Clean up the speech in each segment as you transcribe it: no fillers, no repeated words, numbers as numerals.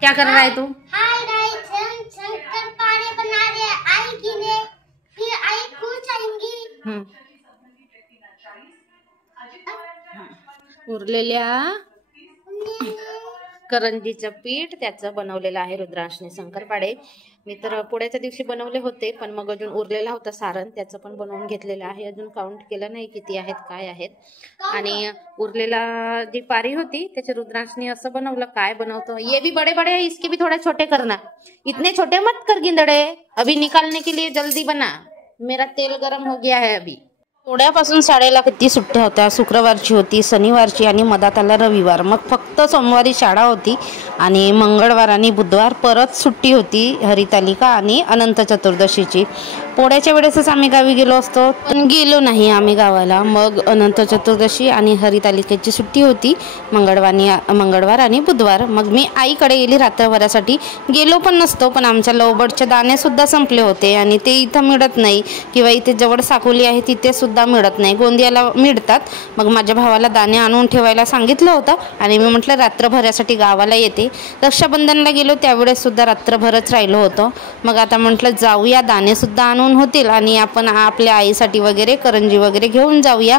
क्या कर रहा है तू? हाय गाइस, हम शंकरपारे बना रहे हैं आई के लिए। फिर आई खुश आएंगी। उरलेल्या करंजीचं पीठ त्याचं बनवलेलं आहे रुद्रांशने शंकरपाळे। मी तर पोळ्याच्या दिवशी बनवले होते, पण मग अजून उरलेला होता सारण, त्याचं पण बनवून घेतलेलं आहे। अजून काउंट केलं नाही किती आहेत काय आहेत। आणि उरलेला जी पारी होती त्याचे रुद्रांशने असं बनवलं। काय बनवतो, ये भी बड़े बड़े है, इसके भी थोड़े छोटे करना, इतने छोटे मत कर गिंदड़े, अभी निकालने के लिए जल्दी बना, मेरा तेल गरम हो गया है अभी। पोळ्यापासून शाळेला किती सुट्ट्या होत्या, शुक्रवारची होती, शनिवारची आणि मधात आला रविवार। मग फक्त सोमवारी शाळा होती आणि मंगळवार आणि बुधवार परत सुट्टी होती, हरितालिका आणि अनंत चतुर्दशीची। पोळ्याच्या वेळेसच आम्ही गावी गेलो असतो, पण गेलो नाही आम्ही गावाला। मग अनंत चतुर्दशी आणि हरितालिकेची सुट्टी होती मंगळवार आणि बुधवार। मग मी आईकडे गेली रात्रभरासाठी, गेलो पण नसतो, पण आमच्या लवबर्डचे दाणे सुद्धा संपले होते आणि ते इथं मिळत नाही, किंवा इथे जवळ साकोली आहे तिथे सुद्धा मिळत नाही, गोंदियाला मिळतात। मग माझ्या भावाला दाणे आणून ठेवायला सांगितलं होतं आणि मी म्हटलं रात्रभरासाठी गावाला येते। रक्षाबंधनला गेलो त्यावेळेस सुद्धा रात्रभरच राहिलो होतो। मग आता म्हटलं जाऊया, दाणे सुद्धा आणून होतील आणि आपण आपल्या आईसाठी वगैरे करंजी वगैरे घेऊन जाऊया।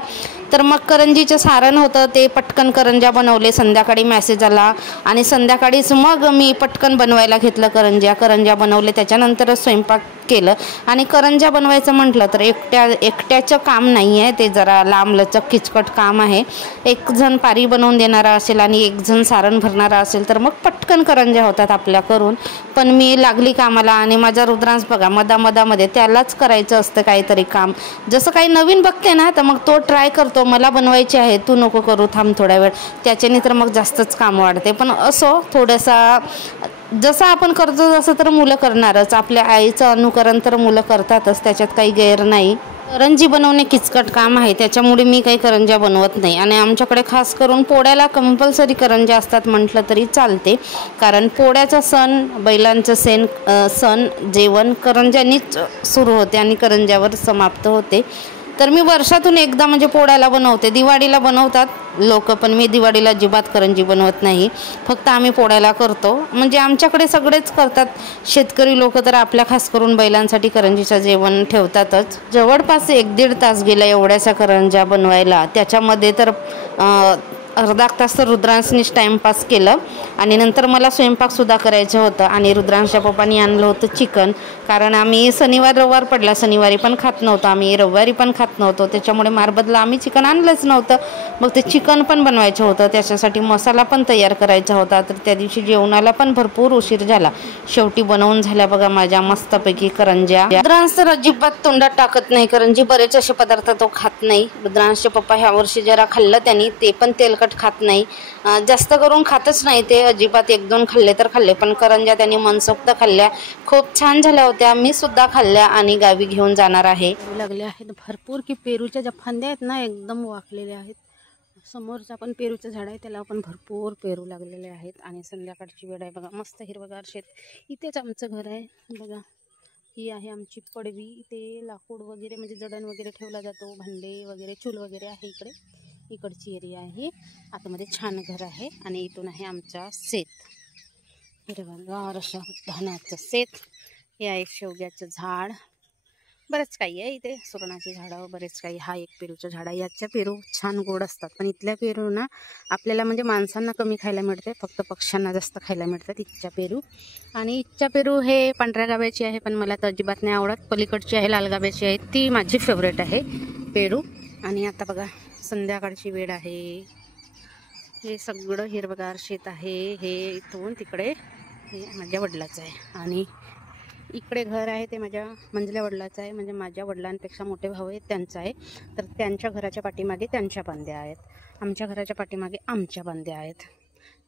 तर मग करंजीचं सारण होतं, ते पटकन करंज्या बनवले। संध्याकाळी मेसेज आला आणि संध्याकाळीच मग मी पटकन बनवायला घेतलं करंज्या बनवले, त्याच्यानंतरच स्वयंपाक केलं। आणि करंज्या बनवायचं म्हटलं तर एकट्याचं काम नाही आहे, ते जरा लांबलचक किचकट काम आहे। एक जण पारी बनवून देणारा असेल आणि एक जण सारण भरणारा असेल तर मग पटकन करंज्या होतात आपल्या करून। पण मी लागली कामाला आणि माझा रुद्रांश बघा मधामध्ये त्यालाच करायचं असतं काहीतरी काम। जसं काही नवीन बघते ना तर मग तो ट्राय करतो, मला बनवायचे आहे, तू नको करू, थांब थोडा वेळ, त्याच्याने तर मग जास्तच काम वाढते। पण असो थोडासा जसं आपण करतो तसं तर मुलं करणारच, आपल्या आईचं अनुकरण तर मुलं करतातच, त्याच्यात काही गैर नाही। करंजी बनवणे किचकट काम आहे, त्याच्यामुळे मी काही करंज्या बनवत नाही। आणि आमच्याकडे खास करून पोळ्याला कंपल्सरी करंज्या असतात म्हटलं तरी चालते, कारण पोळ्याचा सण, बैलांचं सण जेवण करंज्यांनीच सुरू होते आणि करंज्यावर समाप्त होते। तर मी वर्षातून एकदा म्हणजे पोळ्याला बनवते, दिवाळीला बनवतात लोक, पण मी दिवाळीला अजिबात करंजी बनवत नाही, फक्त आम्ही पोळ्याला करतो। म्हणजे आमच्याकडे सगळेच करतात, शेतकरी लोक तर आपल्या खास करून बैलांसाठी करंजीचं जेवण ठेवतातच। जवळपास 1-1.5 तास गेला एवढ्याशा करंज्या बनवायला, त्याच्यामध्ये तर अर्धा तास तर रुद्रांशनीच टाईमपास केलं आणि नंतर मला स्वयंपाकसुद्धा करायचं होतं। आणि रुद्रांशच्या पप्पांनी आणलं होतं चिकन, कारण आम्ही रविवार पडला, शनिवारी पण खात नव्हतो आम्ही, रविवारी पण खात नव्हतो, त्याच्यामुळे मारबतला आम्ही चिकन आणलंच नव्हतं। मग ते चिकन पण बनवायचं होतं, त्याच्यासाठी मसाला पण तयार करायचा होता। तर त्या दिवशी जेवणाला पण भरपूर उशीर झाला, शेवटी बनवून झाल्या बघा माझ्या मस्तपैकी करंज्या। रुद्रांश तर अजिबात तोंडात टाकत नाही करंजी, बरेच असे पदार्थ तो खात नाही। रुद्रांशचे पप्पा ह्या वर्षी जरा खाल्लं त्यांनी, ते पण तेलकट खात नाही, जास्त करून खातच नाही ते, अजिबात 1-2 खाल्ले तर खाल्ले, पण करंज्या त्यांनी मनसोक्त खाल्ल्या, खूप छान झाल्या होत्या, मी सुद्धा खाल्ल्या आणि गावी घेऊन जाणार आहे। लागले आहेत भरपूर, की पेरूच्या ज्या फांद्या आहेत ना एकदम वाकलेल्या आहेत। समोरचं पण पेरूचं झाड आहे, त्याला पण भरपूर पेरू लागलेले आहेत। आणि संध्याकाळची वेळ आहे बघा, मस्त हिरवगार शेत, इथेच आमचं घर आहे बघा। ही आहे आमची पडवी, इथे लाकूड वगैरे म्हणजे जडण वगैरे ठेवला जातो, भांडे वगैरे, चूल वगैरे आहे इकडची एरिया आहे। आतमध्ये छान घर आहे आणि इथून आहे आमचा शेत, हिरवगार असं धानाचं शेत। हे आहे शेवग्याचं झाड, बरंच काही आहे इथे, सुरणाची झाडं, बरेच काही। हा एक पेरूचं झाड आहे, याच्या पेरू छान गोड असतात, पण इथल्या पेरू ना आपल्याला म्हणजे माणसांना कमी खायला मिळते, फक्त पक्ष्यांना जास्त खायला मिळतात इथच्या पेरू। आणि इथच्या पेरू हे पांढऱ्या गाव्याची आहे, पण मला तर अजिबात नाही आवडत। पलीकडची आहे लाल गाव्याची आहे, ती माझी फेवरेट आहे पेरू। आणि आता बघा संध्याकाळची वेळ आहे, हे सगळं हिरवगार शेत आहे, हे इथून तिकडे हे माझ्या वडिलाचं आहे आणि इकडे घर आहे ते माझ्या मंजल्या वडिलाचं आहे, म्हणजे माझ्या वडिलांपेक्षा मोठे भाऊ आहेत त्यांचं आहे। तर त्यांच्या घराच्या पाठीमागे त्यांच्या बांध्या आहेत, आमच्या घराच्या पाठीमागे आमच्या बांध्या आहेत।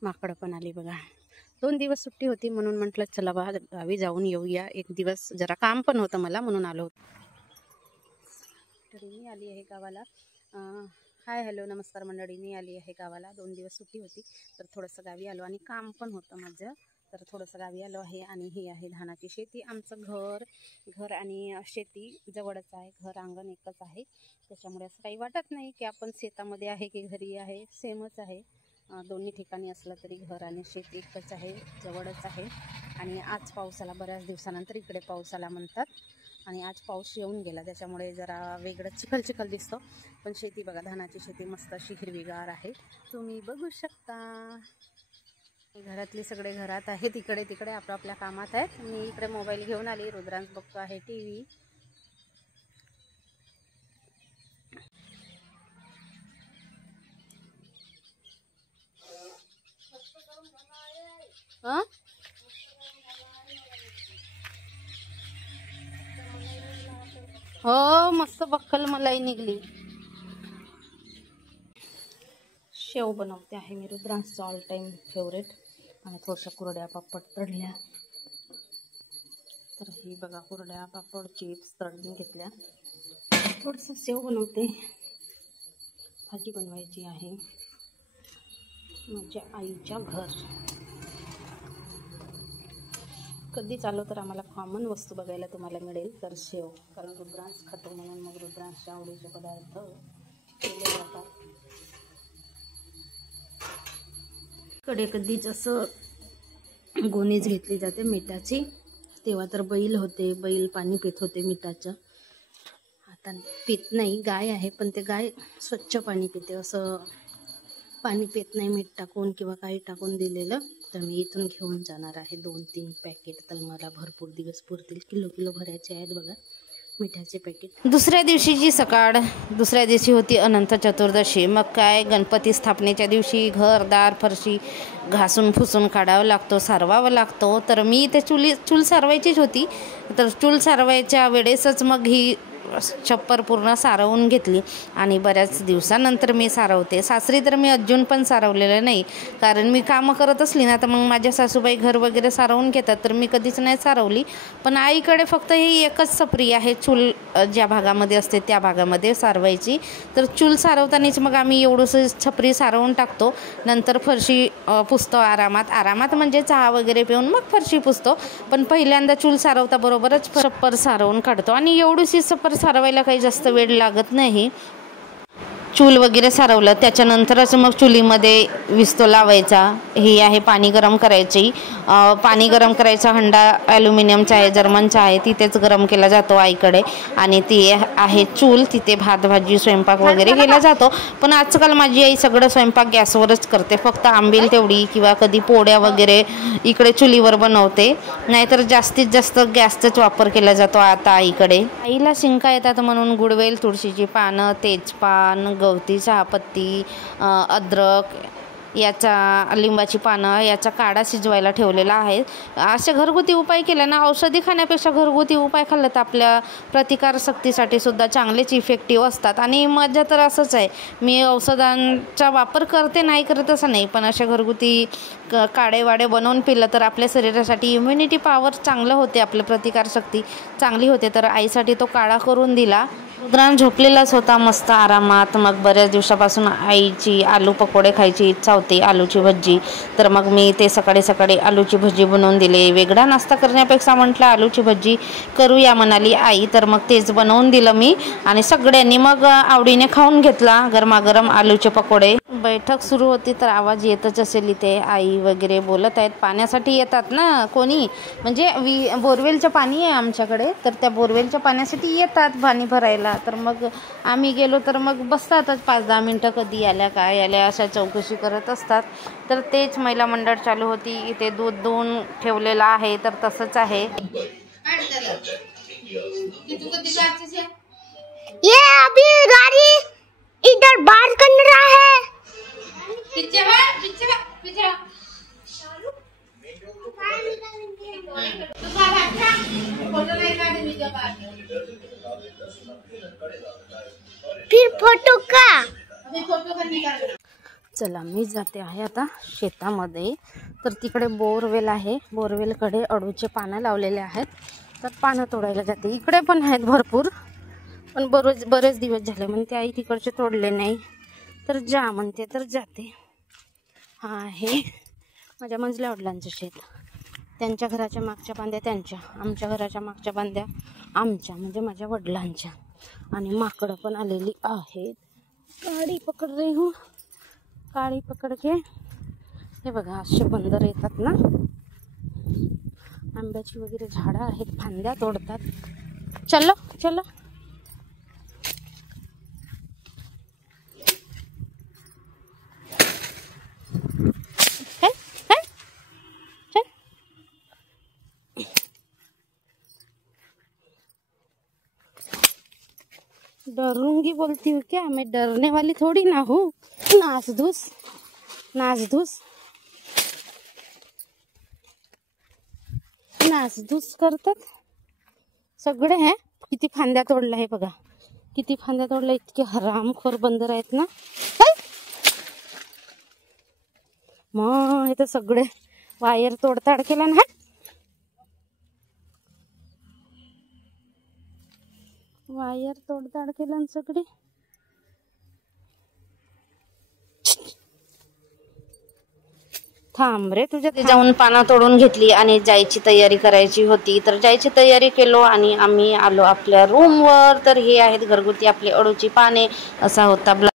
माकडं पण आली बघा, 2 दिवस सुट्टी होती म्हणून म्हटलं चला बा गावी जाऊन येऊया, एक दिवस जरा काम पण होतं मला म्हणून आलो होतो। तर मी आली आहे गावाला, हाय हॅलो नमस्कार मंडळी, मी आली आहे गावाला, 2 दिवस सुट्टी होती तर थोडंसं गावी आलो आणि काम पण होतं माझं, तर थोडंसं गावी आलो आहे। आणि ही आहे धानाची शेती, आमचं घर आणि शेती जवळच आहे, घर अंगण एकच आहे, त्याच्यामुळे असं काही वाटत नाही की आपण शेतामध्ये आहे की घरी आहे, सेमच आहे। दोन्ही ठिकाणी असलं तरी घर आणि शेत एकच आहे, जवळच आहे. आणि आज पाऊस आला, बऱ्याच दिवसानंतर इकडे पाऊस आला म्हणतात. आणि आज पाऊस येऊन गेला, त्याच्यामुळे जरा वेगळं चिखल चिखल दिसतो. पण शेती बघा, धानाची शेती मस्त अशी हिरवीगार आहे, तुम्ही बघू शकता. घरातले सगळे घरात आहेत, इकडे तिकडे आपल्या कामात आहेत. मी इकडे मोबाईल घेऊन आली, रुद्रांश बघतो आहे TV. हो, मस्त बक्कल मलाई निघली. शेव बनवते आहे मी, रुद्रांशचा ऑल टाइम फेवरेट. आणि थोड्याशा कुरड्या पापड तळल्या. तर ही बघा, कुरड्या पापड चिप्स तळून घेतल्या. थोडंसं शेव बनवते, भाजी बनवायची आहे. माझ्या आईच्या घर कधी चालू तर आम्हाला कॉमन वस्तू बघायला तुम्हाला मिळेल, तर शेव. कारण रुद्रांश खातो म्हणून मग रुद्रांशच्या आवडीचे पदार्थ केले जातात. कडे कधीच असं गोणीच घेतली जाते मिठाची. तेव्हा तर बैल होते, बैल पाणी पित होते मिठाचं. आता पित नाही, गाय आहे पण ते गाय स्वच्छ पाणी पिते, असं पाणी पित नाही मीठ टाकून किंवा काही टाकून दिलेलं. तर मी इथून घेऊन जाणार आहे 2-3 पॅकेट. तर मला भरपूर दिवस पुरतील, किलो भरायचे आहेत बघा मिठाचे पॅकेट. दुसऱ्या दिवशीची सकाळ, दुसऱ्या दिवशी होती अनंत चतुर्दशी. मग काय, गणपती स्थापनेच्या दिवशी घरदार फरशी घासून फुसून काढावं लागतो, सारवावं लागतो. तर मी ते चूल सारवायचीच होती. तर चूल सारवायच्या वेळेसच मग ही छप्पर पूर्ण सारवून घेतली. आणि बऱ्याच दिवसानंतर मी सारवते. सासरी तर मी अजून पण सारवलेलं नाही, कारण मी कामं करत असली ना तर मग माझ्या सासूबाई घर वगैरे सारवून घेतात, तर मी कधीच नाही सारवली. पण आईकडे फक्त ही एकच सपरी आहे, चूल ज्या भागामध्ये असते त्या भागामध्ये सारवायची. तर चूल सारवतानाच मग आम्ही एवढंसं छपरी सारवून टाकतो. नंतर फरशी पुसतो आरामात म्हणजे चहा वगैरे पिऊन मग फरशी पुसतो. पण पहिल्यांदा चूल सारवता बरोबरच छप्पर सारवून काढतो. आणि एवढीशी छप्पर सारवायला काही जास्त वेळ लागत नाही. चूल वगैरे सारवलं त्याच्यानंतरच मग चुलीमध्ये विस्तो लावायचा. ही आहे पाणी गरम करायची. पाणी गरम करायचा हंडा ॲल्युमिनियमचा आहे, जर्मनचा आहे, तिथेच गरम केला जातो आईकडे. आणि ती आहे चूल, तिथे भात भाजी स्वयंपाक वगैरे केला जातो. पण आजकाल माझी आई सगळं स्वयंपाक गॅसवरच करते, फक्त आंबील तेवढी किंवा कधी पोळ्या वगैरे इकडे चुलीवर बनवते. नाहीतर जास्तीत जास्त गॅसचाच वापर केला जातो आता आईकडे. आईला शिंका येतात म्हणून गुडवेल, तुळशीची पानं, तेजपान, गवती चहापत्ती, अद्रक, याचा लिंबाची पानं, याचा काढा शिजवायला ठेवलेला आहे. असे घरगुती उपाय केले ना, औषधी खाण्यापेक्षा घरगुती उपाय खाल्लं तर आपल्या प्रतिकारशक्तीसाठी सुद्धा चांगलेच इफेक्टिव्ह असतात. आणि माझं तर असंच आहे, मी औषधांचा वापर करते, नाही करत असं नाही, पण असे घरगुती काढेवाडे बनवून पिलं तर आपल्या शरीरासाठी इम्युनिटी पॉवर चांगलं होते, आपली प्रतिकारशक्ती चांगली होते. तर आईसाठी तो काढा करून दिला. रुद्रांश झोपलेलाच होता मस्त आरामात. मग बऱ्याच दिवसापासून आईची आलू पकोडे खायची इच्छा होती, आलूची भजी. तर मग मी ते सकाळी सकाळी आलूची भजी बनवून दिले. वेगळा नाश्ता करण्यापेक्षा म्हटलं आलूची भजी करूया म्हणाली आई, तर मग तेच बनवून दिलं मी. आणि सगळ्यांनी मग आवडीने खाऊन घेतला गरमागरम आलूचे पकोडे. बैठक सुरू होती तर आवाज येतच असेल, इथे आई वगैरे बोलत आहेत. पाण्यासाठी येतात ना कोणी, म्हणजे बोरवेलचं पाणी आहे आमच्याकडे, तर त्या बोरवेलच्या पाण्यासाठी येतात पाणी भरायला. तर मग आम्ही गेलो तर मग बसतातच 5-10 मिनटं, कधी आल्या काय आल्या अशा चौकशी करत असतात. तर तेच महिला मंडळ चालू होती. इथे दूध दोन ठेवलेलं आहे, तर तसंच आहे. ये अभी गाड़ी इधर बाहर कर रहा है। पीछे फिर फोटो का चला, मी जाते आहे आता शेतामध्ये. तर तिकडे बोरवेल आहे, बोरवेलकडे अडूचे पानं लावलेले आहेत, तर पानं तोडायला जाते. इकडे पण आहेत भरपूर, पण बरेच दिवस झाले म्हणते आई तिकडचे तोडले नाही, तर जा म्हणते तर जाते. हा आहे माझ्या मंजल्या वडिलांचं शेत. त्यांच्या घराच्या मागच्या बांध्या त्यांच्या, आमच्या घराच्या मागच्या बांध्या आमच्या, म्हणजे माझ्या वडिलांच्या. आणि माकडं पण आलेली आहेत. गाडी पकड रही हूँ. काळी पकड के. हे बघा असे बंदर येतात ना. आंब्याची वगैरे झाडं आहेत, फांद्या तोडतात. चलो चलो. डरूंगी बोलती हूँ क्या? मैं डरने वाली थोड़ी ना हूँ. नाच धूस नाच धूस नाच धूस करतात सगळे. हे किती फांद्या तोडल्या आहे बघा, किती फांद्या तोडल्या. इतके हरामखोर बंदर आहेत ना. मग हे तर सगळे वायर तोडताड केला ना. वायर तोडताड केला ना सगळे. थांब रे, तुझ्या जाऊन पानं तोडून घेतली आणि जायची तयारी करायची होती. तर जायची तयारी केलो आणि आम्ही आलो आपल्या रूमवर. तर हे आहेत घरगुती आपली अळूची पाने. असा होता